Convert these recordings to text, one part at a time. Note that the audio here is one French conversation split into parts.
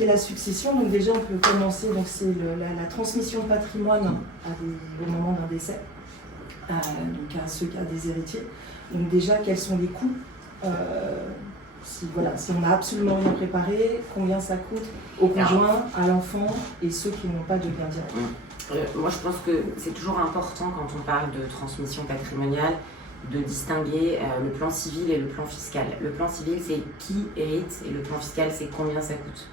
Et la succession, donc déjà on peut commencer, donc c'est la transmission de patrimoine au moment d'un décès, donc à des héritiers. Donc déjà quels sont les coûts, si on n'a absolument rien préparé, combien ça coûte au conjoint, à l'enfant et ceux qui n'ont pas de bien direct. Moi je pense que c'est toujours important quand on parle de transmission patrimoniale de distinguer le plan civil et le plan fiscal. Le plan civil c'est qui hérite et le plan fiscal c'est combien ça coûte.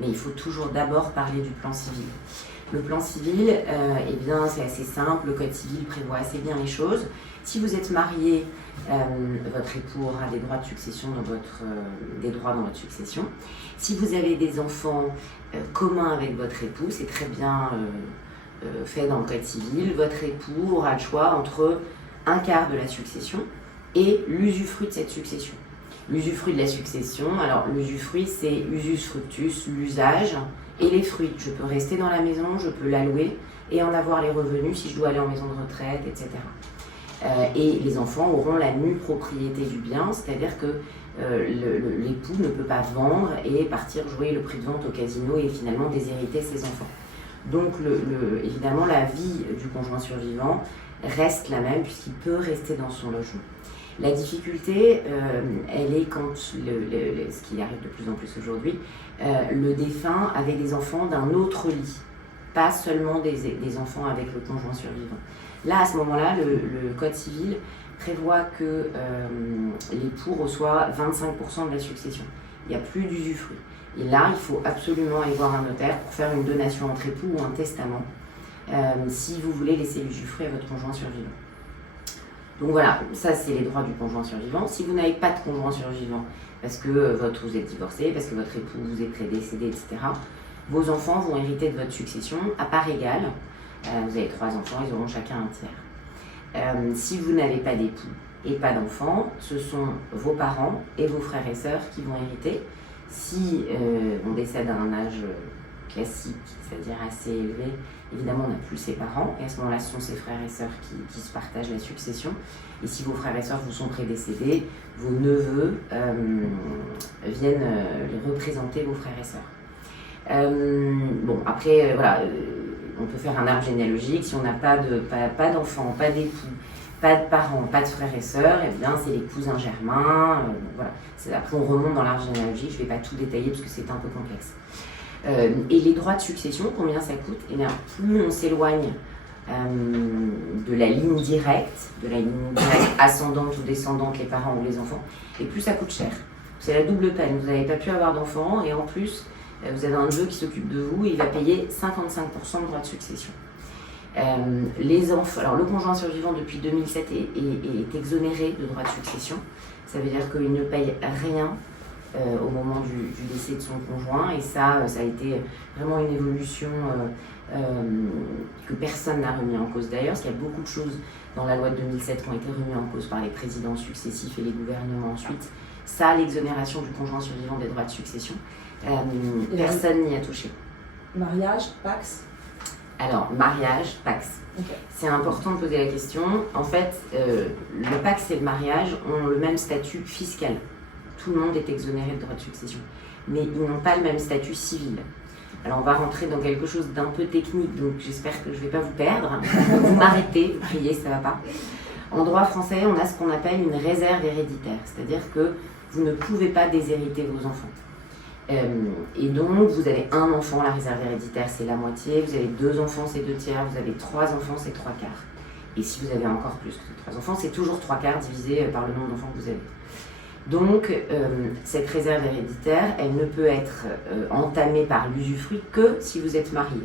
Mais il faut toujours d'abord parler du plan civil. Le plan civil, c'est assez simple, le code civil prévoit assez bien les choses. Si vous êtes marié, votre époux aura des droits de succession des droits dans votre succession. Si vous avez des enfants communs avec votre époux, c'est très bien fait dans le code civil, votre époux aura le choix entre un quart de la succession et l'usufruit de cette succession. L'usufruit de la succession, alors l'usufruit c'est usus fructus, l'usage et les fruits. Je peux rester dans la maison, je peux la louer et en avoir les revenus si je dois aller en maison de retraite, etc. Et les enfants auront la nue propriété du bien, c'est-à-dire que l'époux ne peut pas vendre et partir jouer le prix de vente au casino et finalement déshériter ses enfants. Donc évidemment la vie du conjoint survivant reste la même puisqu'il peut rester dans son logement. La difficulté, elle est quand, ce qui arrive de plus en plus aujourd'hui, le défunt avait des enfants d'un autre lit, pas seulement des enfants avec le conjoint survivant. Là, à ce moment-là, le code civil prévoit que l'époux reçoit 25% de la succession. Il n'y a plus d'usufruit. Et là, il faut absolument aller voir un notaire pour faire une donation entre époux ou un testament, si vous voulez laisser l'usufruit à votre conjoint survivant. Donc voilà, ça c'est les droits du conjoint survivant. Si vous n'avez pas de conjoint survivant, parce que vous êtes divorcé, parce que votre époux vous est prédécédé, etc., vos enfants vont hériter de votre succession à part égale. Vous avez 3 enfants, ils auront chacun un tiers. Si vous n'avez pas d'époux et pas d'enfants, ce sont vos parents et vos frères et sœurs qui vont hériter. Si on décède à un âge classique, c'est-à-dire assez élevé, évidemment on n'a plus ses parents, et à ce moment-là ce sont ses frères et sœurs qui se partagent la succession. Et si vos frères et sœurs vous sont prédécédés, vos neveux viennent les représenter, vos frères et sœurs. Après, on peut faire un arbre généalogique. Si on n'a pas d'enfants, pas d'époux, pas de parents, pas de frères et sœurs, eh bien c'est les cousins germains. Après on remonte dans l'arbre généalogique, je ne vais pas tout détailler parce que c'est un peu complexe. Et les droits de succession, combien ça coûte? Eh bien, plus on s'éloigne de la ligne directe, ascendante ou descendante, les parents ou les enfants, et plus ça coûte cher. C'est la double peine. Vous n'avez pas pu avoir d'enfants et en plus, vous avez un neveu qui s'occupe de vous et il va payer 55% de droits de succession. Alors le conjoint survivant depuis 2007 est exonéré de droits de succession. Ça veut dire qu'il ne paye rien au moment du décès de son conjoint, et ça a été vraiment une évolution que personne n'a remis en cause d'ailleurs, parce qu'il y a beaucoup de choses dans la loi de 2007 qui ont été remises en cause par les présidents successifs et les gouvernements ensuite. Ça, l'exonération du conjoint survivant des droits de succession, personne n'y a touché. Mariage, Pacs? Alors, mariage, Pacs. Okay. C'est important de poser la question. En fait, le Pacs et le mariage ont le même statut fiscal. Tout le monde est exonéré de droits de succession, mais ils n'ont pas le même statut civil. Alors on va rentrer dans quelque chose d'un peu technique, donc j'espère que je ne vais pas vous perdre. Vous m'arrêtez, vous criez, ça ne va pas. En droit français, on a ce qu'on appelle une réserve héréditaire, c'est-à-dire que vous ne pouvez pas déshériter vos enfants. Et donc vous avez un enfant, la réserve héréditaire c'est la moitié, vous avez 2 enfants c'est 2 tiers, vous avez 3 enfants c'est 3 quarts. Et si vous avez encore plus que 3 enfants, c'est toujours 3 quarts divisé par le nombre d'enfants que vous avez. Donc, cette réserve héréditaire, elle ne peut être entamée par l'usufruit que si vous êtes marié.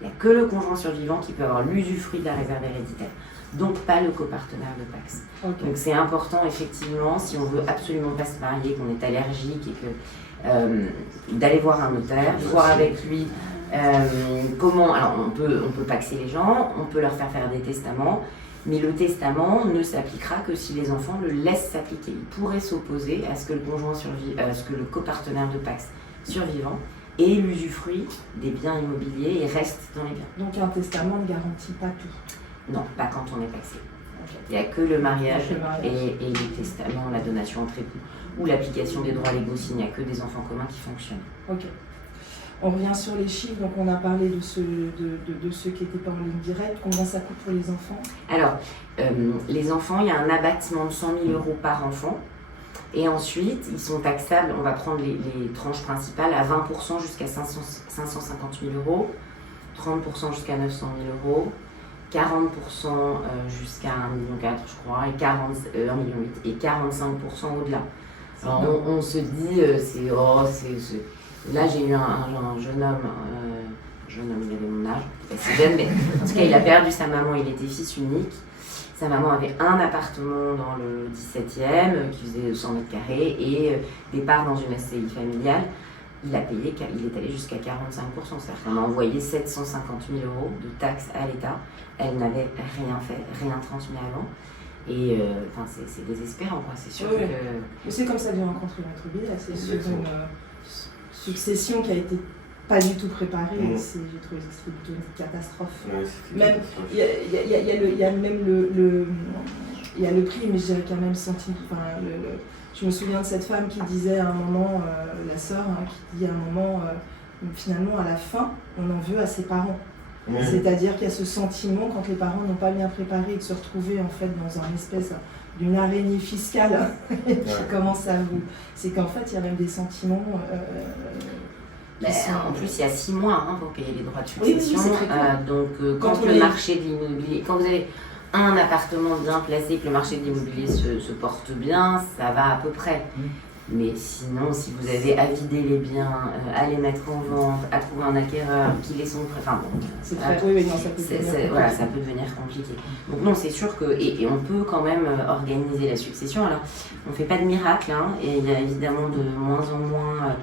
Il n'y a que le conjoint survivant qui peut avoir l'usufruit de la réserve héréditaire, donc pas le copartenaire de Pacs. Okay. Donc c'est important effectivement, si on veut absolument pas se marier, qu'on est allergique et que d'aller voir un notaire, voir avec lui comment. Alors on peut paxer les gens, on peut leur faire des testaments. Mais le testament ne s'appliquera que si les enfants le laissent s'appliquer. Il pourrait s'opposer à ce que le copartenaire de Pacs survivant ait l'usufruit des biens immobiliers et reste dans les biens. Donc un testament ne garantit pas tout? Non, pas quand on est pacsé. Okay. Il n'y a que le mariage, et le testament, la donation entre époux ou l'application des droits légaux s'il n'y a que des enfants communs qui fonctionnent. Ok. On revient sur les chiffres, donc on a parlé de ceux qui n'étaient pas en ligne directe. Combien ça coûte pour les enfants? Alors, les enfants, il y a un abattement de 100 000 € par enfant. Et ensuite, ils sont taxables, on va prendre les tranches principales à 20% jusqu'à 550 000 €, 30% jusqu'à 900 000 €, 40% jusqu'à 1,4 million, je crois, et 1,8 million et 45% au-delà. Alors on se dit, là j'ai eu un jeune homme, il avait mon âge, pas si jeune, mais en tout cas il a perdu sa maman, il était fils unique. Sa maman avait un appartement dans le 17e qui faisait 100 mètres carrés et des parts dans une SCI familiale. Il a payé, il est allé jusqu'à 45%, c'est-à-dire qu'on a envoyé 750 000 € de taxes à l'État. Elle n'avait rien fait, rien transmis avant. Et c'est désespérant, quoi. C'est sûr oui. que... C'est comme ça que j'ai rencontré Maître Bidet, c'est sur une succession qui a été pas du tout préparée. J'ai trouvé que c'était plutôt une catastrophe. Même il y a même le prix, mais je dirais qu'il y a même senti. Je me souviens de cette femme qui disait à un moment, la sœur, qui dit à un moment, finalement à la fin, on en veut à ses parents. C'est-à-dire qu'il y a ce sentiment quand les parents n'ont pas bien préparé de se retrouver en fait dans un espèce d'une araignée fiscale qui commence à vous. C'est qu'en fait il y a même des sentiments. En plus, il y a 6 mois pour payer les droits de succession. Donc, quand le marché de l'immobilier, quand vous avez un appartement bien placé, que le marché de l'immobilier se porte bien, ça va à peu près. Mais sinon, si vous avez à vider les biens, à les mettre en vente, à trouver un acquéreur, qui les sont prêts, ça peut devenir compliqué. Donc non, c'est sûr que, et on peut quand même organiser la succession. Alors, on ne fait pas de miracle, et il y a évidemment de moins en moins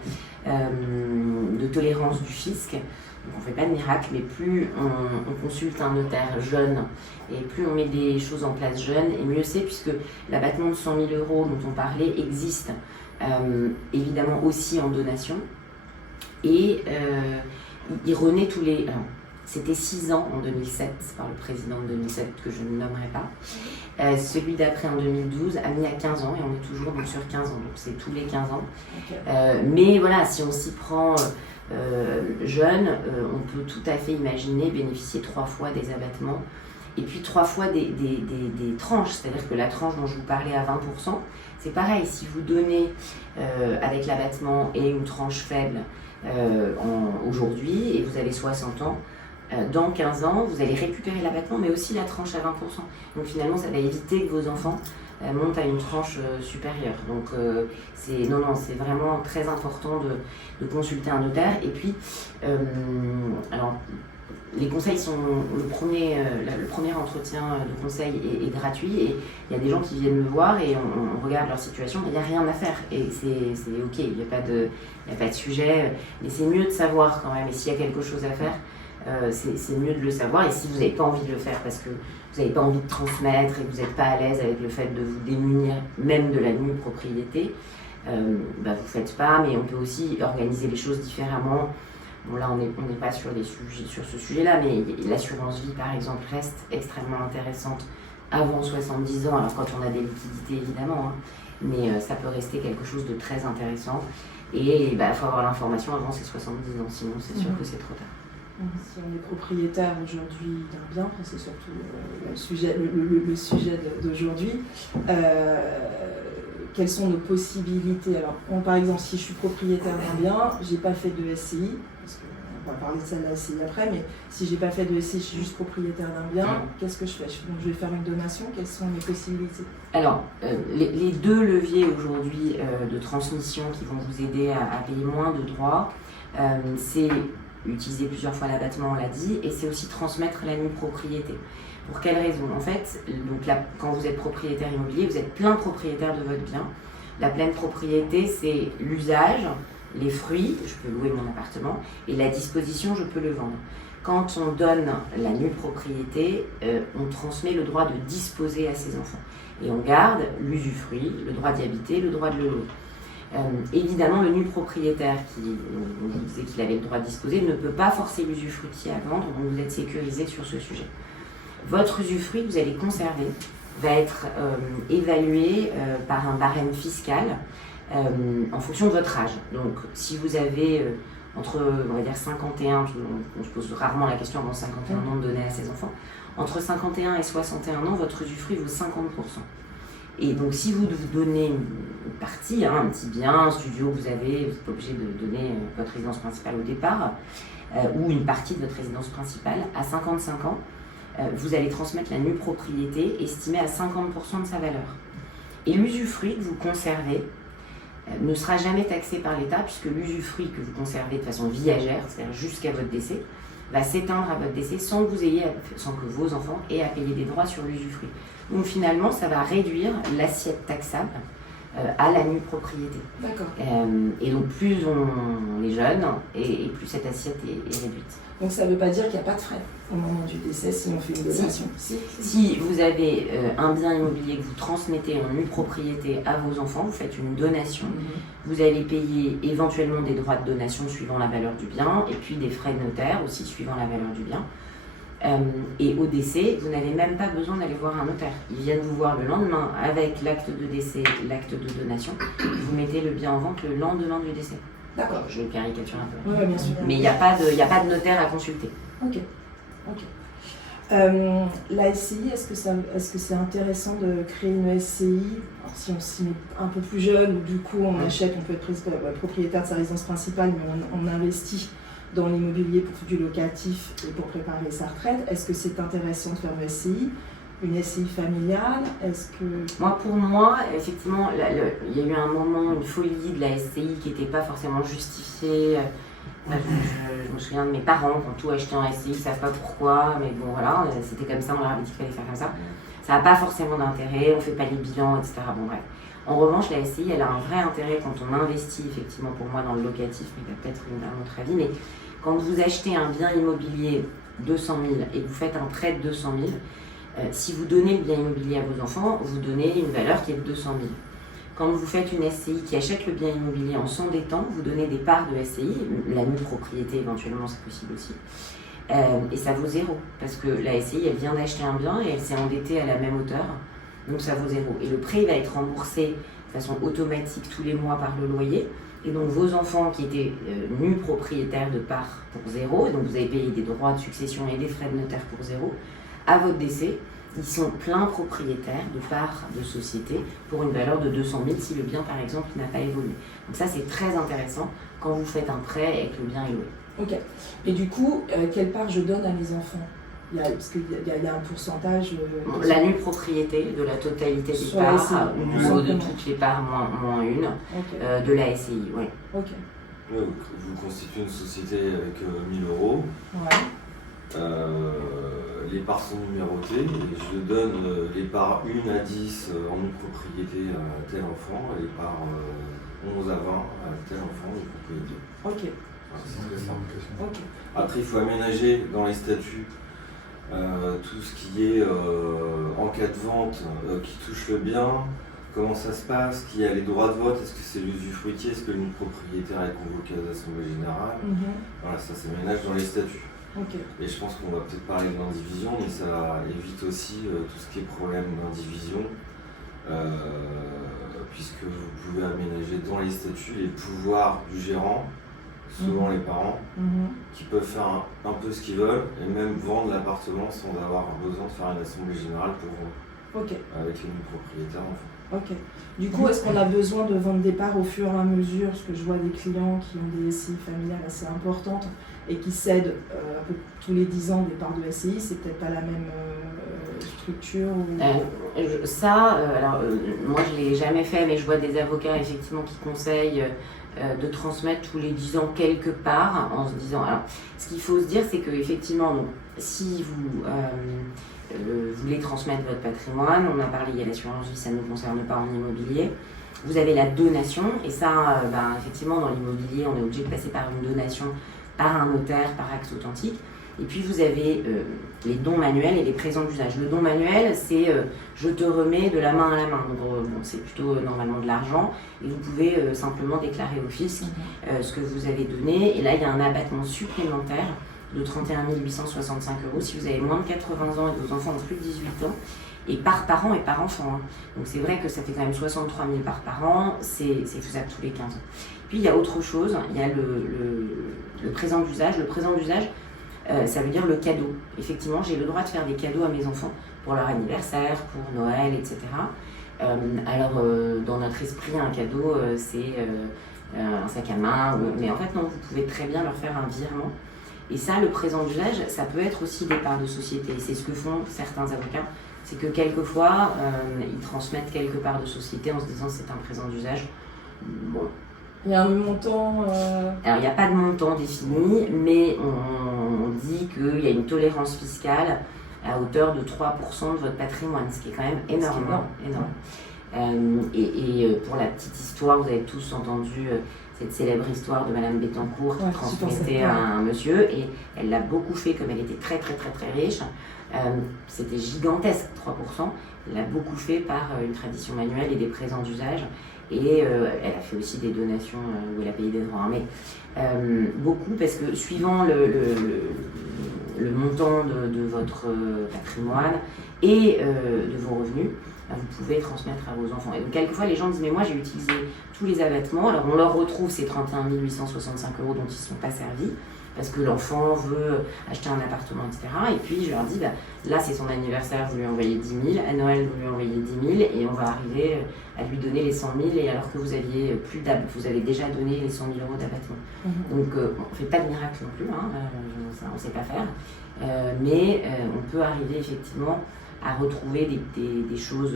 de tolérance du fisc. Donc on ne fait pas de miracle, mais plus on consulte un notaire jeune et plus on met des choses en place jeunes, et mieux c'est, puisque l'abattement de 100 000 € dont on parlait existe évidemment aussi en donation. Et il renaît tous les... C'était 6 ans en 2007, par le président de 2007 que je ne nommerai pas. Celui d'après en 2012 a mis à 15 ans et on est toujours donc sur 15 ans, donc c'est tous les 15 ans. Mais voilà, si on s'y prend jeune, on peut tout à fait imaginer bénéficier 3 fois des abattements et puis 3 fois des tranches, c'est-à-dire que la tranche dont je vous parlais à 20%, c'est pareil, si vous donnez avec l'abattement et une tranche faible aujourd'hui et vous avez 60 ans, dans 15 ans, vous allez récupérer l'abattement, mais aussi la tranche à 20%. Donc finalement, ça va éviter que vos enfants montent à une tranche supérieure. Donc c'est vraiment très important de consulter un notaire. Et puis, alors, les conseils sont... Le premier entretien de conseil est gratuit et il y a des gens qui viennent me voir et on regarde leur situation, il n'y a rien à faire. Et c'est OK, il n'y a pas de sujet, mais c'est mieux de savoir quand même. Et s'il y a quelque chose à faire, c'est mieux de le savoir. Et si vous n'avez pas envie de le faire parce que vous n'avez pas envie de transmettre et que vous n'êtes pas à l'aise avec le fait de vous démunir même de la nue propriété, vous ne faites pas, mais on peut aussi organiser les choses différemment. Bon, là, on n'est pas sur ce sujet-là, mais l'assurance vie, par exemple, reste extrêmement intéressante avant 70 ans, alors quand on a des liquidités, évidemment, mais ça peut rester quelque chose de très intéressant. Et il faut avoir l'information avant ses 70 ans, sinon c'est sûr que c'est trop tard. Si on est propriétaire aujourd'hui d'un bien, c'est surtout le sujet d'aujourd'hui, quelles sont nos possibilités? Alors, par exemple, si je suis propriétaire d'un bien, je n'ai pas fait de SCI, parce qu'on va parler de ça de la SCI après, mais si je n'ai pas fait de SCI, je suis juste propriétaire d'un bien, qu'est-ce que je fais? Donc, je vais faire une donation, quelles sont mes possibilités? Alors, les 2 leviers aujourd'hui de transmission qui vont vous aider à payer moins de droits, c'est utiliser plusieurs fois l'abattement, on l'a dit, et c'est aussi transmettre la nue propriété. Pour quelle raison? En fait, donc là, quand vous êtes propriétaire immobilier, vous êtes plein propriétaire de votre bien. La pleine propriété, c'est l'usage, les fruits, je peux louer mon appartement, et la disposition, je peux le vendre. Quand on donne la nue propriété, on transmet le droit de disposer à ses enfants. Et on garde l'usufruit, le droit d'y habiter, le droit de le louer. Évidemment, le nu propriétaire, dont je vous disais qu'il avait le droit de disposer, ne peut pas forcer l'usufruitier à vendre, donc vous êtes sécurisé sur ce sujet. Votre usufruit que vous allez conserver va être évalué par un barème fiscal en fonction de votre âge. Donc, si vous avez entre, on va dire 51, on se pose rarement la question avant 51 ans de donner à ses enfants, entre 51 et 61 ans, votre usufruit vaut 50%. Et donc si vous donnez une partie, un petit bien, un studio que vous avez, vous n'êtes pas obligé de donner votre résidence principale au départ, ou une partie de votre résidence principale, à 55 ans, vous allez transmettre la nue propriété estimée à 50% de sa valeur. Et l'usufruit que vous conservez ne sera jamais taxé par l'État, puisque l'usufruit que vous conservez de façon viagère, c'est-à-dire jusqu'à votre décès, va s'éteindre à votre décès sans que vos enfants aient à payer des droits sur l'usufruit. Donc finalement, ça va réduire l'assiette taxable à la nue propriété. D'accord. Et donc plus on est jeune, et plus cette assiette est réduite. Donc ça ne veut pas dire qu'il n'y a pas de frais au moment du décès si on fait une donation. Si vous avez un bien immobilier que vous transmettez en nue propriété à vos enfants, vous faites une donation, vous allez payer éventuellement des droits de donation suivant la valeur du bien, et puis des frais de notaire aussi suivant la valeur du bien. Et au décès, vous n'avez même pas besoin d'aller voir un notaire. Ils viennent vous voir le lendemain avec l'acte de décès, l'acte de donation. Vous mettez le bien en vente le lendemain du décès. D'accord. Je caricature un peu. Oui, bien sûr. Mais il n'y a pas de notaire à consulter. Ok. La SCI, est-ce que c'est intéressant de créer une SCI? Alors, si on s'y met un peu plus jeune, du coup on achète, on peut être propriétaire de sa résidence principale, mais on investit dans l'immobilier pour du locatif et pour préparer sa retraite. Est-ce que c'est intéressant de faire une SCI familiale? Pour moi, effectivement, il y a eu un moment, une folie de la SCI qui n'était pas forcément justifiée. Je me souviens de mes parents qui ont tout acheté en SCI, ils ne savent pas pourquoi, mais bon voilà, c'était comme ça, on leur avait dit qu'il fallait faire comme ça. Ça n'a pas forcément d'intérêt, on ne fait pas les bilans, etc. Bon bref. En revanche, la SCI, elle a un vrai intérêt quand on investit, effectivement, pour moi, dans le locatif, mais il y a peut-être un autre avis, mais quand vous achetez un bien immobilier 200 000 et que vous faites un prêt de 200 000, si vous donnez le bien immobilier à vos enfants, vous donnez une valeur qui est de 200 000. Quand vous faites une SCI qui achète le bien immobilier en s'endettant, vous donnez des parts de SCI, la nue propriété éventuellement c'est possible aussi, et ça vaut zéro, parce que la SCI elle vient d'acheter un bien et elle s'est endettée à la même hauteur, donc ça vaut zéro. Et le prêt va être remboursé de façon automatique tous les mois par le loyer, et donc vos enfants qui étaient nus propriétaires de parts pour zéro, et donc vous avez payé des droits de succession et des frais de notaire pour zéro, à votre décès, ils sont pleins propriétaires de parts de société pour une valeur de 200 000 si le bien, par exemple, n'a pas évolué. Donc ça, c'est très intéressant quand vous faites un prêt et que le bien est loué. Ok. Et du coup, quelle part je donne à mes enfants? Parce qu'il y a un pourcentage... La nue propriété de la totalité des parts, ou de toutes les parts moins une, de la SCI. Oui. Ok. Vous constituez une société avec 1 000 euros. Ouais. Les parts sont numérotées et je donne les parts 1 à 10 en une propriété à tel enfant et les parts 11 à 20 à tel enfant en une propriété. Ok. C'est très simple. Okay. Après, il faut aménager dans les statuts tout ce qui est en cas de vente qui touche le bien, comment ça se passe, qui a les droits de vote, est-ce que c'est l'usufruitier, est-ce que le propriétaire est convoqué à l'Assemblée générale. Voilà, ça s'aménage dans les statuts. Okay. Et je pense qu'on va peut-être parler de l'indivision, mais ça évite aussi tout ce qui est problème d'indivision, puisque vous pouvez aménager dans les statuts les pouvoirs du gérant, souvent les parents, qui peuvent faire un peu ce qu'ils veulent, et même vendre l'appartement sans avoir besoin de faire une assemblée générale avec les propriétaires. Ok. Du coup, est-ce qu'on a besoin de vendre des parts au fur et à mesure? Parce que je vois des clients qui ont des SCI familiales assez importantes et qui cèdent un peu tous les 10 ans des parts de SCI, c'est peut-être pas la même structure Moi je l'ai jamais fait, mais je vois des avocats effectivement qui conseillent de transmettre tous les 10 ans quelque part en se disant... Alors, ce qu'il faut se dire, c'est qu'effectivement, si vous voulez transmettre votre patrimoine, on a parlé, il y a l'assurance vie, ça ne nous concerne pas en immobilier, vous avez la donation, et ça, effectivement, dans l'immobilier, on est obligé de passer par une donation, par un notaire, par acte authentique. Et puis vous avez les dons manuels et les présents d'usage. Le don manuel, c'est je te remets de la main à la main. Donc c'est plutôt normalement de l'argent. Et vous pouvez simplement déclarer au fisc ce que vous avez donné. Et là, il y a un abattement supplémentaire de 31 865 € si vous avez moins de 80 ans et que vos enfants ont plus de 18 ans, et par parent et par enfant. Hein. Donc c'est vrai que ça fait quand même 63 000 par parent, c'est faisable tous les 15 ans. Puis il y a autre chose, il y a le présent d'usage. Le présent d'usage, ça veut dire le cadeau. Effectivement, j'ai le droit de faire des cadeaux à mes enfants pour leur anniversaire, pour Noël, etc. Alors, dans notre esprit, un cadeau, c'est un sac à main, mais en fait, non, vous pouvez très bien leur faire un virement. Et ça, le présent d'usage, ça peut être aussi des parts de société. C'est ce que font certains avocats. C'est que quelquefois, ils transmettent quelques parts de société en se disant c'est un présent d'usage. Bon. Il y a un montant. Alors, il n'y a pas de montant défini, mais on dit qu'il y a une tolérance fiscale à hauteur de 3% de votre patrimoine, ce qui est quand même énorme. Et pour la petite histoire, vous avez tous entendu cette célèbre histoire de Madame Bettencourt qui transmettait à un monsieur, et elle l'a beaucoup fait comme elle était très très très très riche. C'était gigantesque, 3%. Elle l'a beaucoup fait par une tradition manuelle et des présents d'usage. Et elle a fait aussi des donations où elle a payé des droits. Mais beaucoup, parce que suivant le montant de votre patrimoine et de vos revenus, vous pouvez transmettre à vos enfants. Et donc quelquefois les gens disent mais moi j'ai utilisé tous les abattements, alors on leur retrouve ces 31 865 € dont ils ne sont pas servis, parce que l'enfant veut acheter un appartement, etc. Et puis je leur dis, là c'est son anniversaire, vous lui envoyez 10 000, à Noël vous lui envoyez 10 000, et on va arriver à lui donner les 100 000, et alors que vous aviez vous avez déjà donné les 100 000 € d'abattement. Donc on ne fait pas de miracle non plus, hein, ça, on ne sait pas faire, mais on peut arriver effectivement à retrouver des choses,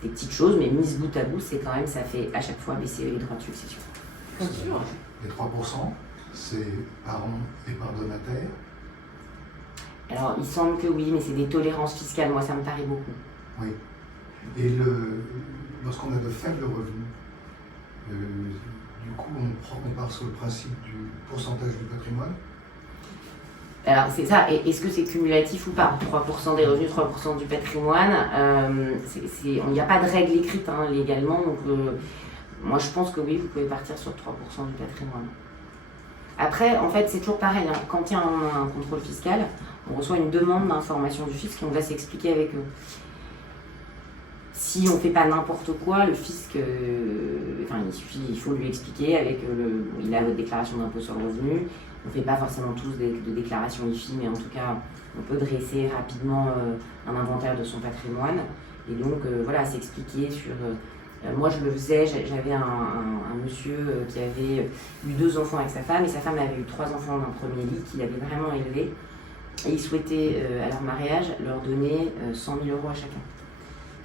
des petites choses, mais mises bout à bout, c'est quand même, ça fait à chaque fois baisser les droits de succession. Bien sûr. Les 3%, c'est parents et par donataire? Alors, il semble que oui, mais c'est des tolérances fiscales. Moi, ça me paraît beaucoup. Oui. Et lorsqu'on a de faibles revenus, du coup, on part sur le principe du pourcentage du patrimoine? Alors, c'est ça. Et est-ce que c'est cumulatif ou pas? 3% des revenus, 3% du patrimoine. Il n'y a pas de règle écrite hein, légalement. Donc, moi, je pense que oui, vous pouvez partir sur 3% du patrimoine. Après, en fait, c'est toujours pareil. Hein. Quand il y a un contrôle fiscal, on reçoit une demande d'information du fisc et on va s'expliquer avec eux. Si on ne fait pas n'importe quoi, le fisc, il faut lui expliquer avec il a votre déclaration d'impôt sur le revenu. On ne fait pas forcément tous de déclaration IFI, mais en tout cas, on peut dresser rapidement un inventaire de son patrimoine. Et donc, voilà, s'expliquer sur... moi, je le faisais, j'avais un monsieur qui avait eu 2 enfants avec sa femme, et sa femme avait eu 3 enfants d'un premier lit qu'il avait vraiment élevé. Et il souhaitait, à leur mariage, leur donner 100 000 € à chacun.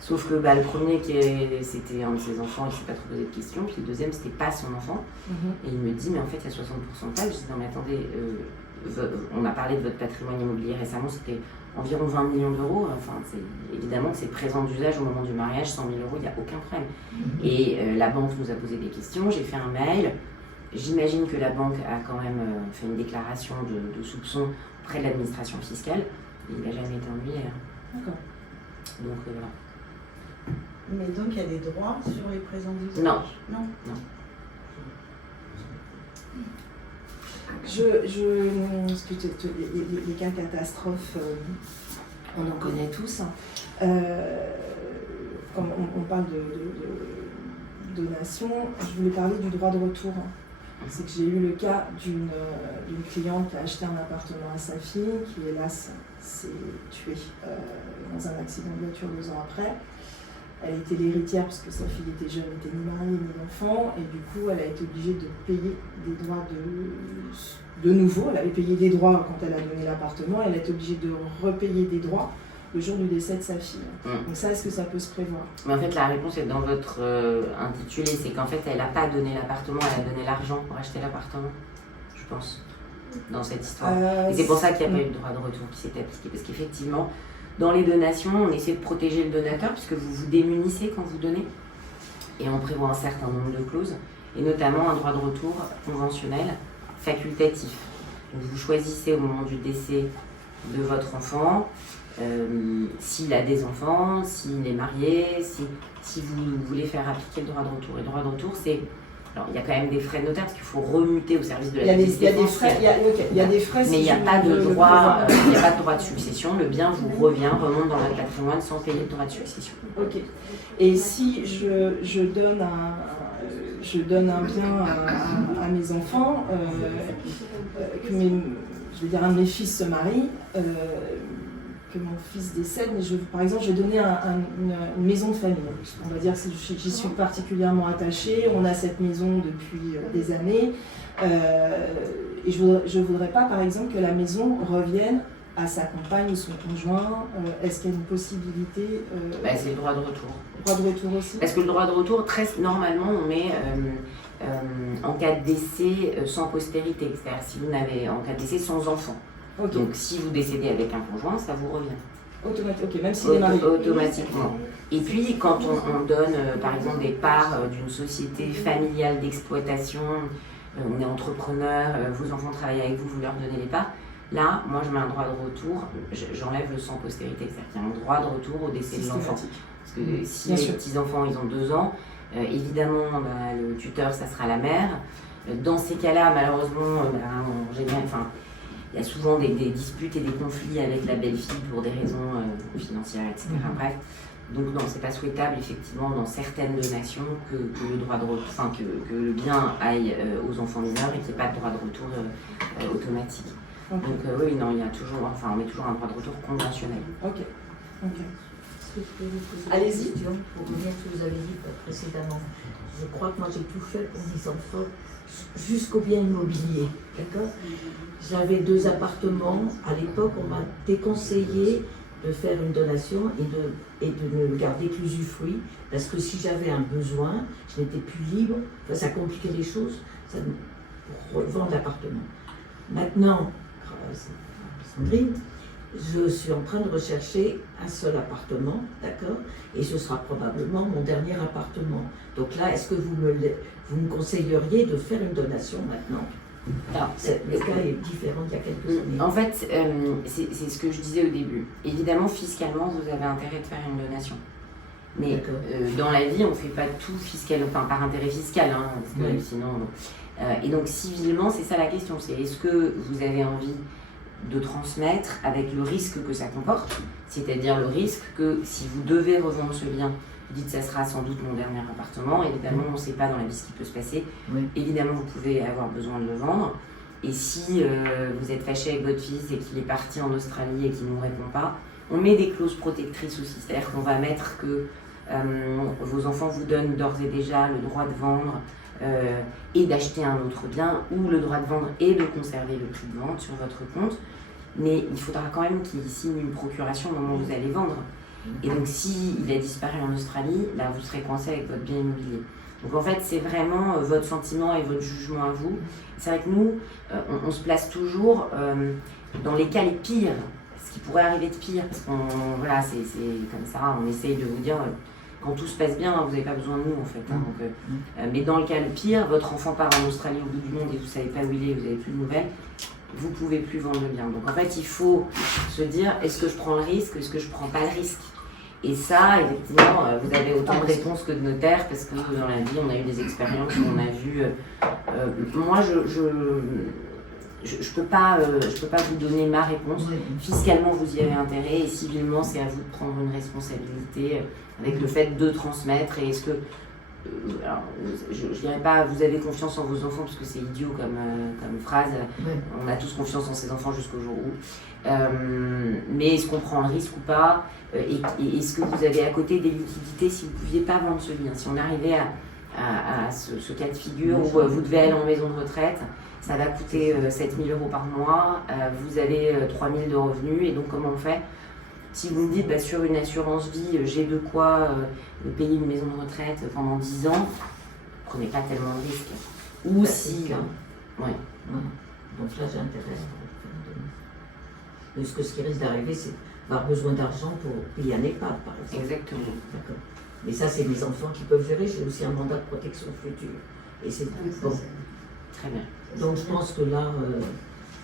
Sauf que le premier, c'était un de ses enfants, il ne s'est pas trop posé de questions, puis le deuxième, c'était pas son enfant. Et il me dit, mais en fait, il y a 60% de taxes. Je dis, non mais attendez, on a parlé de votre patrimoine immobilier récemment, c'était environ 20 millions d'euros. Enfin, évidemment que c'est présent d'usage au moment du mariage, 100 000 €, il n'y a aucun problème. Et la banque nous a posé des questions, j'ai fait un mail. J'imagine que la banque a quand même fait une déclaration de soupçon auprès de l'administration fiscale. Et il n'a jamais été ennuyé. D'accord. Donc voilà. Mais donc il y a des droits sur les présents d'usage? Non. Non. Parce que les cas catastrophes, on en connaît tous. Quand on parle de donation, je voulais parler du droit de retour. C'est que j'ai eu le cas d'une cliente qui a acheté un appartement à sa fille, qui hélas s'est tuée dans un accident de voiture 2 ans après. Elle était l'héritière parce que sa fille était jeune, n'était ni mariée ni d'enfant, et du coup elle a été obligée de payer des droits de nouveau. Elle avait payé des droits quand elle a donné l'appartement, elle a été obligée de repayer des droits le jour du décès de sa fille. Donc ça, est-ce que ça peut se prévoir? Mais en fait, la réponse est dans votre intitulé, c'est qu'en fait, elle n'a pas donné l'appartement, elle a donné l'argent pour acheter l'appartement, je pense, dans cette histoire. Et c'est pour ça qu'il n'y a pas eu de droit de retour qui s'est appliqué, parce qu'effectivement, dans les donations, on essaie de protéger le donateur, puisque vous vous démunissez quand vous donnez, et on prévoit un certain nombre de clauses, et notamment un droit de retour conventionnel facultatif. Donc vous choisissez au moment du décès de votre enfant, s'il a des enfants, s'il est marié, si vous voulez faire appliquer le droit de retour. Et le droit de retour, c'est Alors, il y a quand même des frais de notaire parce qu'il faut remuter au service de la Il y a des défense. frais, il y a des frais. Mais il n'y a si pas je de veux le droit, pouvoir. il n'y a pas de droit de succession. Le bien vous revient, remonte dans votre patrimoine sans payer de droit de succession. Ok. Et si je donne un bien à mes enfants, je veux dire un de mes fils se marie, que mon fils décède, mais par exemple, je vais donner une maison de famille. On va dire que j'y suis particulièrement attachée, on a cette maison depuis des années, et je voudrais pas, par exemple, que la maison revienne à sa compagne ou son conjoint. Est-ce qu'il y a une possibilité C'est le droit de retour. Droit de retour aussi. Parce que le droit de retour, normalement, on met en cas de décès sans postérité, c'est-à-dire si vous n'avez en cas de décès sans enfant. Okay. Donc si vous décédez avec un conjoint, ça vous revient. Ok, même s'il est marié. Automatiquement. Et puis quand on donne par exemple des parts d'une société familiale d'exploitation, on est entrepreneur, vos enfants travaillent avec vous, vous leur donnez les parts, là, moi je mets un droit de retour, j'enlève le sans postérité, c'est-à-dire qu'il y a un droit de retour au décès de l'enfant. Parce que si les petits-enfants ils ont 2 ans, évidemment le tuteur ça sera la mère. Dans ces cas-là, malheureusement, en général, il y a souvent des disputes et des conflits avec la belle-fille pour des raisons financières, etc. Bref, donc non, c'est pas souhaitable effectivement dans certaines donations que le droit de retour, que le bien aille aux enfants mineurs et qu'il n'y ait pas de droit de retour automatique. Okay. Donc oui, non, il y a toujours, on met toujours un droit de retour conventionnel. Ok. Est-ce que je peux vous poser Allez-y. une question pour revenir à ce que vous avez dit précédemment? Je crois que moi j'ai tout fait pour mes enfants jusqu'au bien immobilier, d'accord? J'avais 2 appartements, à l'époque on m'a déconseillé de faire une donation et de ne garder que l'usufruit, parce que si j'avais un besoin, je n'étais plus libre, ça compliquait les choses pour revendre l'appartement. Maintenant, Sandrine, je suis en train de rechercher un seul appartement, d'accord? Et ce sera probablement mon dernier appartement. Donc là, est-ce que vous me conseilleriez de faire une donation maintenant? Alors, le cas est différent d'il y a quelques années. En fait, c'est ce que je disais au début. Évidemment, fiscalement, vous avez intérêt de faire une donation. Mais dans la vie, on ne fait pas tout fiscal, par intérêt fiscal, hein, parce que sinon... et donc, civilement, c'est ça la question. C'est est-ce que vous avez envie de transmettre avec le risque que ça comporte, c'est-à-dire le risque que si vous devez revendre ce bien, vous dites ça sera sans doute mon dernier appartement, évidemment on ne sait pas dans la vie ce qui peut se passer, évidemment vous pouvez avoir besoin de le vendre, et si vous êtes fâché avec votre fils et qu'il est parti en Australie et qu'il ne nous répond pas, on met des clauses protectrices aussi, c'est-à-dire qu'on va mettre que vos enfants vous donnent d'ores et déjà le droit de vendre et d'acheter un autre bien, ou le droit de vendre et de conserver le prix de vente sur votre compte, mais il faudra quand même qu'il signe une procuration au moment où vous allez vendre. Et donc s'il a disparu en Australie, là vous serez coincé avec votre bien immobilier. Donc en fait c'est vraiment votre sentiment et votre jugement à vous. C'est vrai que nous, on se place toujours dans les cas les pires, ce qui pourrait arriver de pire, parce qu'on voilà, c'est comme ça, on essaye de vous dire... Quand tout se passe bien, vous n'avez pas besoin de nous en fait. Hein, donc, mais dans le cas le pire, votre enfant part en Australie au bout du monde et vous ne savez pas où il est, vous n'avez plus de nouvelles, vous ne pouvez plus vendre le bien. Donc en fait, il faut se dire, est-ce que je prends le risque, est-ce que je ne prends pas le risque? Et ça, effectivement, vous avez autant de réponses que de notaires, parce que dans la vie, on a eu des expériences où on a vu... moi, je peux pas vous donner ma réponse. Fiscalement, vous y avez intérêt, et civilement, c'est à vous de prendre une responsabilité avec le fait de transmettre. Et est-ce que, alors, je dirais pas, vous avez confiance en vos enfants, parce que c'est idiot comme phrase. On a tous confiance en ses enfants jusqu'au jour où. Mais est-ce qu'on prend le risque ou pas? Et est-ce que vous avez à côté des liquidités si vous ne pouviez pas vendre ce bien? Si on arrivait à ce cas de figure où vous devez aller en maison de retraite, ça va coûter 7 000 € par mois, vous avez 3 000 de revenus, et donc comment on fait? Si vous me dites sur une assurance vie, j'ai de quoi payer une maison de retraite pendant 10 ans, prenez pas tellement de risques. Ou si... Ouais. Donc là j'ai intérêt à faire une donation. Parce que ce qui risque d'arriver, c'est d'avoir besoin d'argent pour payer un EHPAD par exemple. Exactement. D'accord. Mais ça c'est mes enfants qui peuvent gérer, j'ai aussi un mandat de protection future. Et c'est bon. Très bien. Donc je pense que là,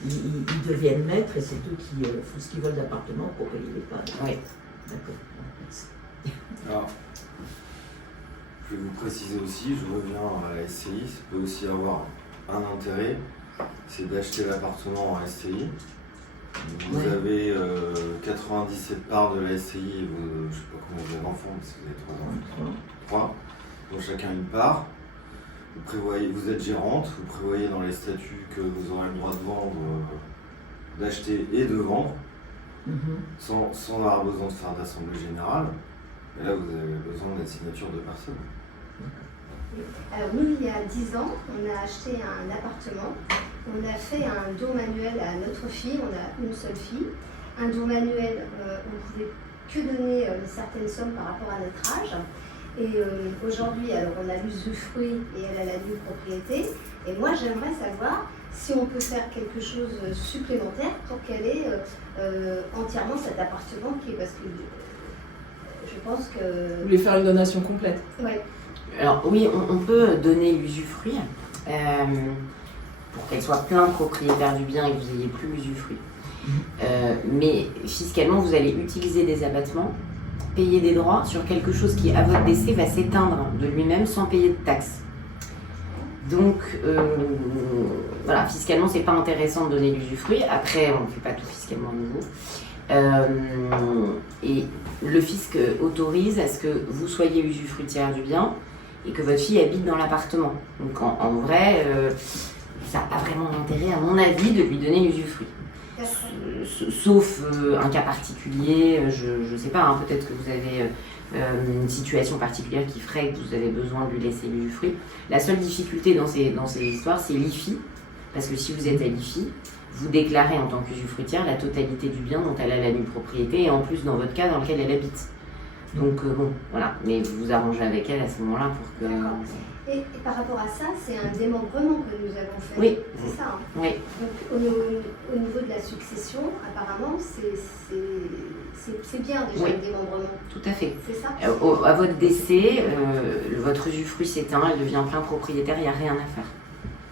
ils deviennent maîtres et c'est eux qui font ce qu'ils veulent d'appartement pour payer les pas. Oui. D'accord. Alors, Je vais vous préciser aussi, je reviens à la SCI, ça peut aussi avoir un intérêt, c'est d'acheter l'appartement en SCI. Vous Ouais. avez 97 parts de la SCI, et vous, je ne sais pas combien vous avez d'enfants, mais si vous avez 3 enfants, 3, donc chacun une part. Vous prévoyez, vous êtes gérante, vous prévoyez dans les statuts que vous aurez le droit de vendre, d'acheter et de vendre, sans avoir besoin de faire d'assemblée générale. Et là, vous avez besoin de la signature de personne. Alors nous, il y a 10 ans, on a acheté un appartement. On a fait un don manuel à notre fille, on a une seule fille. Un don manuel, on ne pouvait que donner certaines sommes par rapport à notre âge. Et aujourd'hui, alors on a l'usufruit et elle a la nue propriété. Et moi, j'aimerais savoir si on peut faire quelque chose supplémentaire pour qu'elle ait entièrement cet appartement qui est parce que je pense que... Vous voulez faire une donation complète? Ouais. Alors oui, on peut donner l'usufruit pour qu'elle soit plein propriétaire du bien et que vous n'ayez plus l'usufruit. Mais fiscalement, vous allez utiliser des abattements, payer des droits sur quelque chose qui, à votre décès, va s'éteindre de lui-même sans payer de taxes. Donc, voilà, fiscalement, c'est pas intéressant de donner l'usufruit. Après, on ne fait pas tout fiscalement à nouveau. Et le fisc autorise à ce que vous soyez usufruitière du bien et que votre fille habite dans l'appartement. Donc, en vrai, ça n'a pas vraiment d'intérêt, à mon avis, de lui donner l'usufruit. Sauf un cas particulier, je ne sais pas, hein, peut-être que vous avez une situation particulière qui ferait que vous avez besoin de lui laisser l'usufruit. La seule difficulté dans ces histoires, c'est l'IFI, parce que si vous êtes à l'IFI, vous déclarez en tant qu'usufruitière la totalité du bien dont elle a la nue propriété, et en plus dans votre cas dans lequel elle habite. Donc bon, voilà, mais vous vous arrangez avec elle à ce moment-là pour que... D'accord. Et par rapport à ça, c'est un démembrement que nous avons fait. Oui. C'est ça. Hein. Oui. Donc au niveau de la succession, apparemment, c'est bien déjà Oui. le démembrement. Tout à fait. C'est ça. À votre décès, votre usufruit s'éteint, elle devient plein propriétaire, il n'y a rien à faire.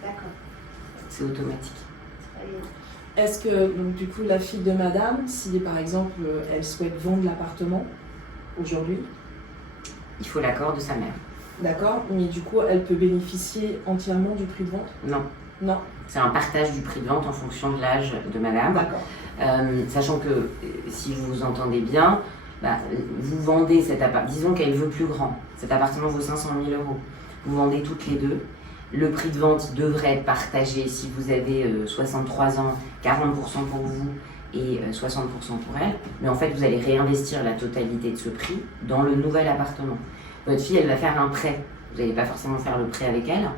D'accord. C'est automatique. Très bien. Est-ce que, donc, du coup, la fille de madame, si par exemple elle souhaite vendre l'appartement aujourd'hui, Il faut l'accord de sa mère. d'accord, mais du coup elle peut bénéficier entièrement du prix de vente? Non. Non. C'est un partage du prix de vente en fonction de l'âge de madame. D'accord. Sachant que, si vous vous entendez bien, vous vendez cet appartement, disons qu'elle veut plus grand, cet appartement vaut 500 000 €. Vous vendez toutes les deux. Le prix de vente devrait être partagé si vous avez 63 ans, 40% pour vous et 60% pour elle. Mais en fait, vous allez réinvestir la totalité de ce prix dans le nouvel appartement. Votre fille, elle va faire un prêt. Vous n'allez pas forcément faire le prêt avec elle.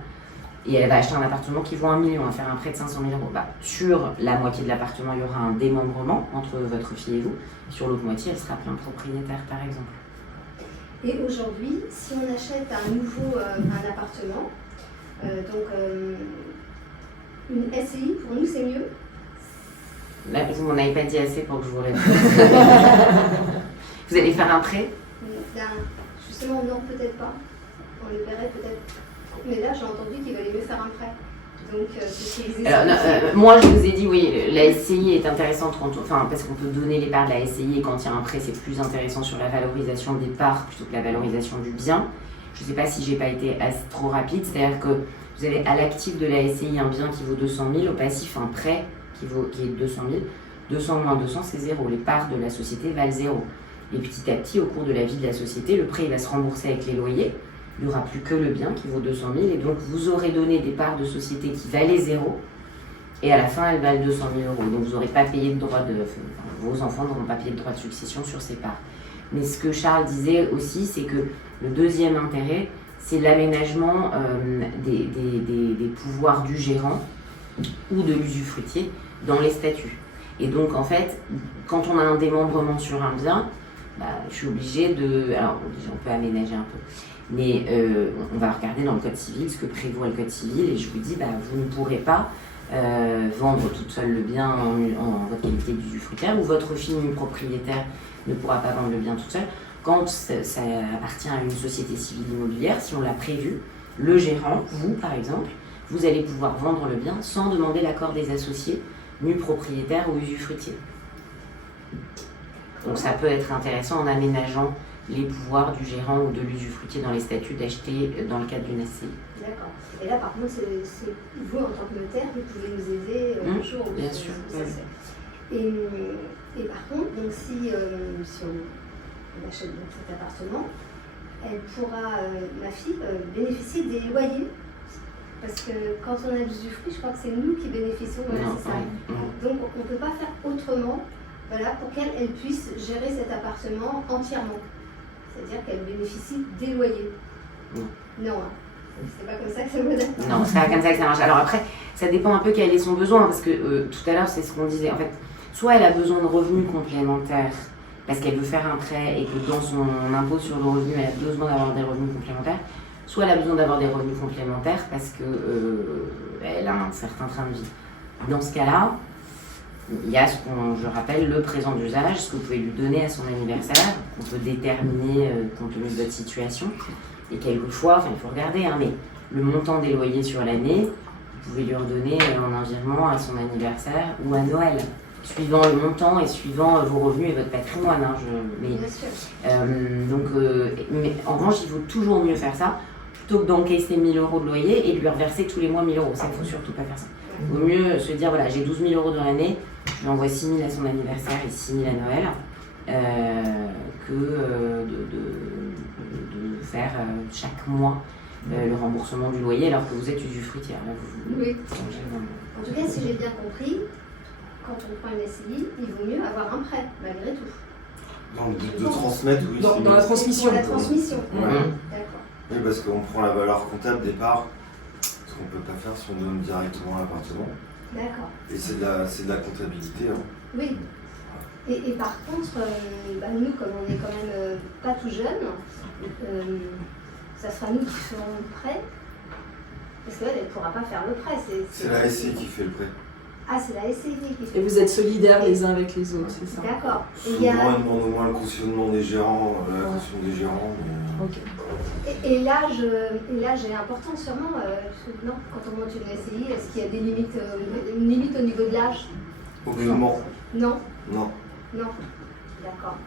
Et elle va acheter un appartement qui vaut 1 million, elle va faire un prêt de 500 000 €. Sur la moitié de l'appartement, il y aura un démembrement entre votre fille et vous. Sur l'autre moitié, elle sera plein propriétaire, par exemple. Et aujourd'hui, si on achète un appartement, une SCI, pour nous, c'est mieux. Là, vous m'en avez pas dit assez pour que je vous réponde. Vous allez faire un prêt? Justement, non, peut-être pas. On le paierait peut-être. Mais là, j'ai entendu qu'il valait mieux faire un prêt. Donc, c'est ce qu'ils essaient. Alors, moi, je vous ai dit, oui, la SCI est intéressante parce qu'on peut donner les parts de la SCI et quand il y a un prêt, c'est plus intéressant sur la valorisation des parts plutôt que la valorisation du bien. Je ne sais pas si j'ai pas été trop rapide, c'est-à-dire que vous avez à l'actif de la SCI un bien qui vaut 200 000, au passif un prêt qui est 200 000. 200 moins 200, c'est 0. Les parts de la société valent 0. Et petit à petit, au cours de la vie de la société, le prêt il va se rembourser avec les loyers. Il n'y aura plus que le bien qui vaut 200 000 et donc vous aurez donné des parts de société qui valaient 0 et à la fin elles valent 200 000 €. Donc vous n'aurez pas payé de droit vos enfants n'auront pas payé de droit de succession sur ces parts. Mais ce que Charles disait aussi, c'est que le deuxième intérêt, c'est l'aménagement des pouvoirs du gérant ou de l'usufruitier dans les statuts. Et donc en fait, quand on a un démembrement sur un bien, je suis obligée de... Alors on peut aménager un peu. Mais on va regarder dans le code civil ce que prévoit le code civil et je vous dis, vous ne pourrez pas vendre toute seule le bien en votre qualité d'usufruitière ou votre fille nue propriétaire ne pourra pas vendre le bien toute seule. Quand ça appartient à une société civile immobilière, si on l'a prévu, le gérant, vous par exemple, vous allez pouvoir vendre le bien sans demander l'accord des associés nus propriétaires ou usufruitiers. Donc ça peut être intéressant en aménageant les pouvoirs du gérant ou de l'usufruitier dans les statuts d'acheter dans le cadre d'une SCI. D'accord. Et là, par contre, c'est vous, en tant que notaire, vous pouvez nous aider un jour où bien ça sûr, se oui. fait. Et par contre, donc si on achète donc cet appartement, elle pourra, ma fille, bénéficier des loyers. Parce que quand on a l'usufruit, je crois que c'est nous qui bénéficions, voilà, Non, c'est ça. ouais. Donc on ne peut pas faire autrement, voilà, pour qu'elle puisse gérer cet appartement entièrement. C'est-à-dire qu'elle bénéficie des loyers. Non, hein. C'est pas comme ça que ça me Non, c'est pas comme ça que ça marche. Alors après, ça dépend un peu quel est son besoin, parce que tout à l'heure, c'est ce qu'on disait. En fait, soit elle a besoin de revenus complémentaires, parce qu'elle veut faire un prêt et que dans son impôt sur le revenu, elle a besoin d'avoir des revenus complémentaires, soit elle a besoin d'avoir des revenus complémentaires parce qu'elle a un certain train de vie. Dans ce cas-là, il y a ce qu'on, je rappelle, le présent d'usage, ce que vous pouvez lui donner à son anniversaire, qu'on peut déterminer compte tenu de votre situation. Et quelquefois, il faut regarder, hein, mais le montant des loyers sur l'année, vous pouvez lui redonner en un virement à son anniversaire ou à Noël, suivant le montant et suivant vos revenus et votre patrimoine. Hein, Bien sûr. Mais en revanche, il vaut toujours mieux faire ça plutôt que d'encaisser 1 000 € de loyer et de lui reverser tous les mois 1 000 €. Ça, il ne faut surtout pas faire ça. Il vaut mieux se dire, voilà, j'ai 12 000 € dans l'année, je lui envoie 6 000 à son anniversaire et 6 000 à Noël, que de faire chaque mois le remboursement du loyer alors que vous êtes usufruitière. Là, Oui. changez vraiment. En tout cas, si j'ai bien compris, quand on prend une SCI, il vaut mieux avoir un prêt, malgré tout. Non, de transmettre, oui. Dans la transmission. Pour la transmission. Ouais. D'accord. Oui, parce qu'on prend la valeur comptable départ, ce qu'on ne peut pas faire si on donne directement l'appartement. D'accord. Et c'est de la comptabilité. Hein. Oui. Et par contre, nous, comme on est quand même pas tout jeune, ça sera nous qui ferons le prêt. Parce qu'elle ne pourra pas faire le prêt. C'est la SCI qui fait le prêt. Ah, c'est la SCI qui fait Et vous êtes solidaires les uns avec les autres, c'est ça? D'accord. Et il Souvent, y a... ils demandent au moins le cautionnement des gérants, la caution des gérants. Mais... Ok. Et l'âge est important sûrement. Non, quand on monte une SCI, est-ce qu'il y a des limites, une limite au niveau de l'âge? Aucunement. Non. Non. Non. D'accord.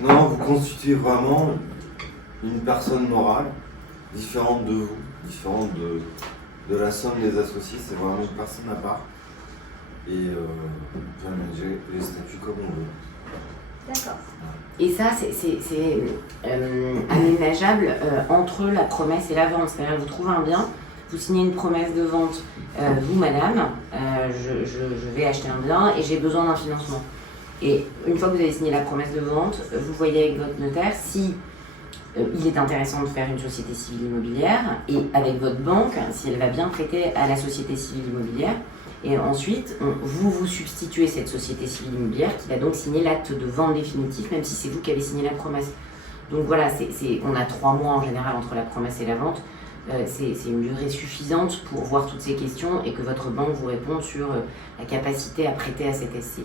Non, vous constituez vraiment une personne morale, différente de vous, différente de la somme des associés. C'est vraiment une personne à part. Et vous pouvez manager les statuts comme on veut. D'accord. Et ça, c'est aménageable entre la promesse et la vente. C'est-à-dire que vous trouvez un bien, vous signez une promesse de vente, vous, madame, je vais acheter un bien et j'ai besoin d'un financement. Et une fois que vous avez signé la promesse de vente, vous voyez avec votre notaire si il est intéressant de faire une société civile immobilière et avec votre banque, si elle va bien prêter à la société civile immobilière. Et ensuite, vous substituez cette société civile immobilière qui va donc signer l'acte de vente définitif, même si c'est vous qui avez signé la promesse. Donc voilà, on a 3 mois en général entre la promesse et la vente. C'est une durée suffisante pour voir toutes ces questions et que votre banque vous réponde sur la capacité à prêter à cette SCI.